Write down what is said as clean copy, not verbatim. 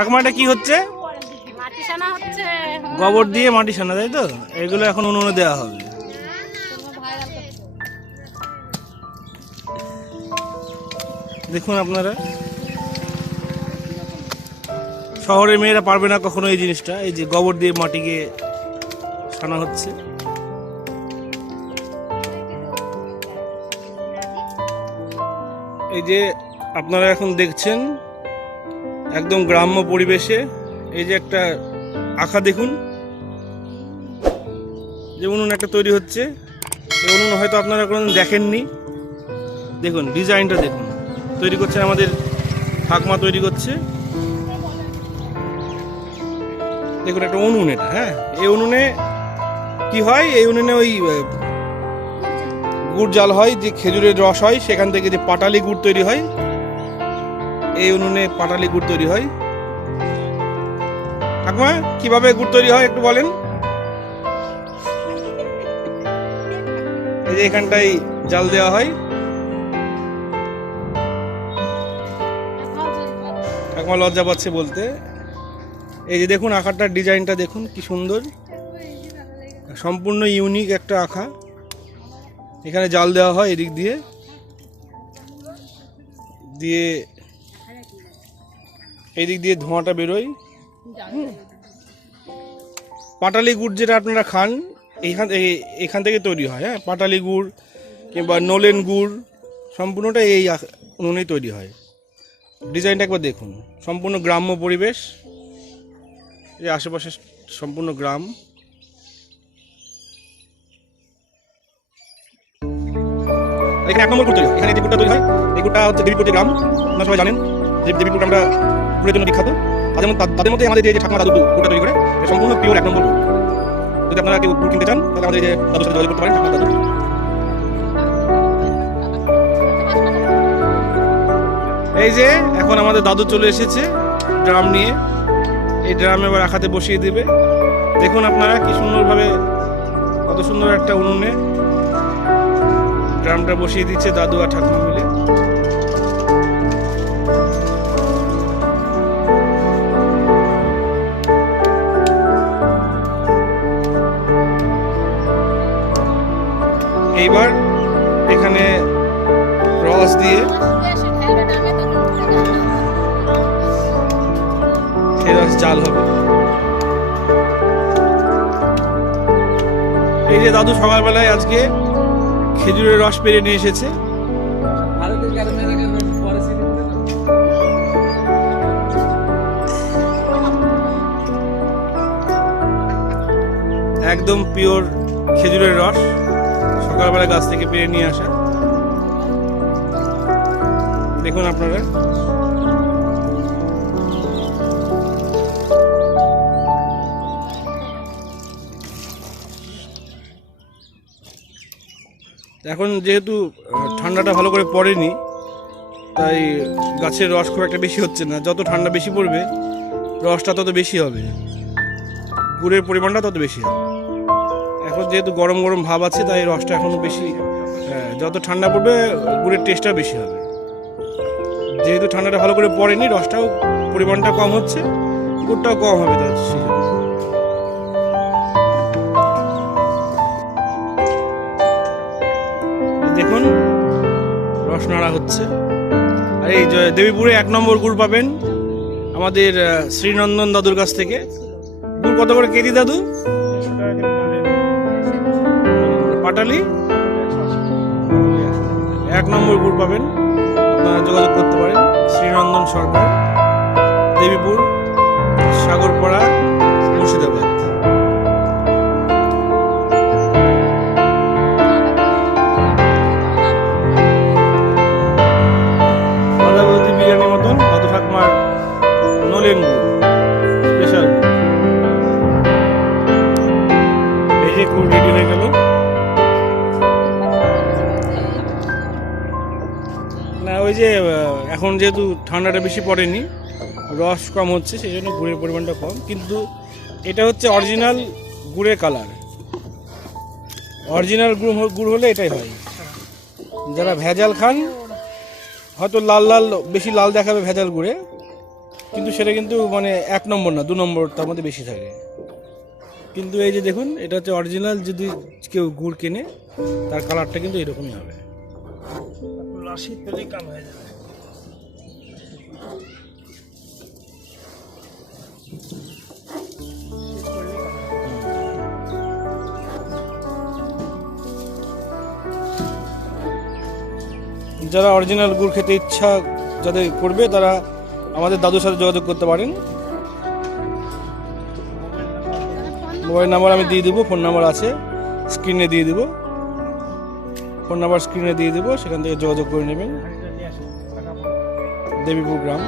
ঠাকুমা এটা কি হচ্ছে? মাটি সানা হচ্ছে। গোবর দিয়ে মাটি সানা, তাই তো? এগুলো এখন উনুনে দেওয়া হবে। দেখুন আপনারা, শহরের মেয়েরা পারবে না কখনো এই জিনিসটা। এই যে গোবর দিয়ে মাটিকে সানা হচ্ছে। এই যে আপনারা এখন দেখছেন একদম গ্রাম্য পরিবেশে এই যে একটা আঁকা, দেখুন যে উনুন একটা তৈরি হচ্ছে। এই উনুন হয়তো আপনারা কোনোদিন দেখেননি। দেখুন ডিজাইনটা দেখুন, তৈরি করছে আমাদের ঠাকুমা, তৈরি করছে। দেখুন একটা উনুন এটা। হ্যাঁ, এই উনুনে কি হয়? এই উনুনে ওই গুড় জাল হয়, যে খেজুরের রস হয়, সেখান থেকে যে পাটালি গুড় তৈরি হয়। এই উনুনে পাটালি গুড় তৈরি হয়। ঠাকুমা, কিভাবে গুড় তৈরি হয় একটু বলেন। এই যে এখানটায় জাল দেওয়া হয়। ঠাকুমা লজ্জা পাচ্ছে বলতে। এই যে দেখুন আঁকাটার ডিজাইনটা দেখুন কি সুন্দর, সম্পূর্ণ ইউনিক একটা আঁকা। এখানে জাল দেওয়া হয় এদিক দিয়ে দিয়ে এদিক দিয়ে ধোঁয়াটা বেরোয়। পাটালি গুড় যেটা আপনারা খান এখান থেকে তৈরি হয়। হ্যাঁ, পাটালি গুড় কিংবা নলেন গুড় সম্পূর্ণটা এই উনুনেই তৈরি হয়। ডিজাইনটা একবার দেখুন, সম্পূর্ণ গ্রাম্য পরিবেশ। এই আশেপাশে সম্পূর্ণ গ্রাম। এখানে 1 নম্বর গুড় তৈরি হয়। এখানে যে গুড়টা তৈরি হয়, এই গুড়টা হচ্ছে দেবীপুর যে গ্রাম, আপনারা সবাই জানেন যে দেবীপুর গ্রামটা গুড়ের জন্য বিখ্যাত। তাদের মধ্যে আমাদের যে ঠাকুমা দাদু গুড়টা তৈরি করে, সম্পূর্ণ পিওর 1 নম্বর গুড়। যদি আপনারা কেউ গুড় কিনতে চান তাহলে আমাদের এই যে দাদুর সাথে যোগাযোগ করতে পারেন, ঠাকুমা দাদু। এই যে এখন আমাদের দাদু চলে এসেছে ড্রাম নিয়ে। এই ড্রাম এবার আখাতে বসিয়ে দিবে। দেখুন আপনারা কি সুন্দরভাবে, কত সুন্দর একটা উনুনে ড্রামটা বসিয়ে দিচ্ছে দাদু আর ঠাকুমা মিলে। এইবার এখানে রস দিয়ে সেই রস জাল হবে। এই যে দাদু সকালবেলায় আজকে খেজুরের রস পেরে নিয়ে এসেছে। একদম পিওর খেজুরের রস, সকালবেলা গাছ থেকে পেরে নিয়ে আসা। দেখুন আপনারা, এখন যেহেতু ঠান্ডাটা ভালো করে পড়েনি, তাই গাছের রস খুব একটা বেশি হচ্ছে না। যত ঠান্ডা বেশি পড়বে রসটা তত বেশি হবে, গুড়ের পরিমাণটা তত বেশি হবে। এখন যেহেতু গরম গরম ভাব আছে, তাই রসটা এখনো বেশি। যত ঠান্ডা পড়বে গুড়ের টেস্টটাও বেশি হবে। যেহেতু ঠান্ডাটা ভালো করে পড়েনি, রসটাও পরিমাণটা কম হচ্ছে, গুড়টাও কম হবে। তার দেখুন রস নাড়া হচ্ছে। আর এই দেবীপুরে 1 নম্বর গুড় পাবেন আমাদের শ্রীনন্দন দাদুর কাছ থেকে। গুড় কত করে কেজি দাদু? পাটালি 1 নম্বর গুড় পাবেন। আপনারা যোগাযোগ করতে পারেন। শ্রীনন্দন সরকার, দেবীপুর, সাগরপাড়া, মুর্শিদাবাদ। বিরিয়ানির মতন দাদু ঠাকুমার নলেন গুড়, স্পেশাল। এই যে গুড় রেডি হয়ে গেল। না, ওই যে এখন যেহেতু ঠান্ডাটা বেশি পড়েনি, রস কম হচ্ছে, সেই জন্য গুড়ের পরিমাণটা কম। কিন্তু এটা হচ্ছে অরিজিনাল গুড়ের কালার। অরিজিনাল গুড় হলে এটাই হয়। যারা ভেজাল খান হয়তো লাল লাল, বেশি লাল দেখাবে ভেজাল গুড়ে, কিন্তু সেটা কিন্তু মানে 1 নম্বর না, 2 নম্বর তার মধ্যে বেশি থাকে। কিন্তু এই যে দেখুন, এটা হচ্ছে অরিজিনাল। যদি কেউ গুড় কেনে তার কালারটা কিন্তু এরকমই হবে। লাসি পেলে কালো হয়ে যাবে। যারা অরিজিনাল গুড় খেতে ইচ্ছা যাদের করবে, তারা আমাদের দাদুর সাথে যোগাযোগ করতে পারেন। মোবাইল নাম্বার আমি দিয়ে দেবো, ফোন নাম্বার আছে স্ক্রিনে দিয়ে দেবো, ফোন নাম্বার স্ক্রিনে দিয়ে দেবো, সেখান থেকে যোগাযোগ করে নেবেন। দেবীপুর গ্রাম।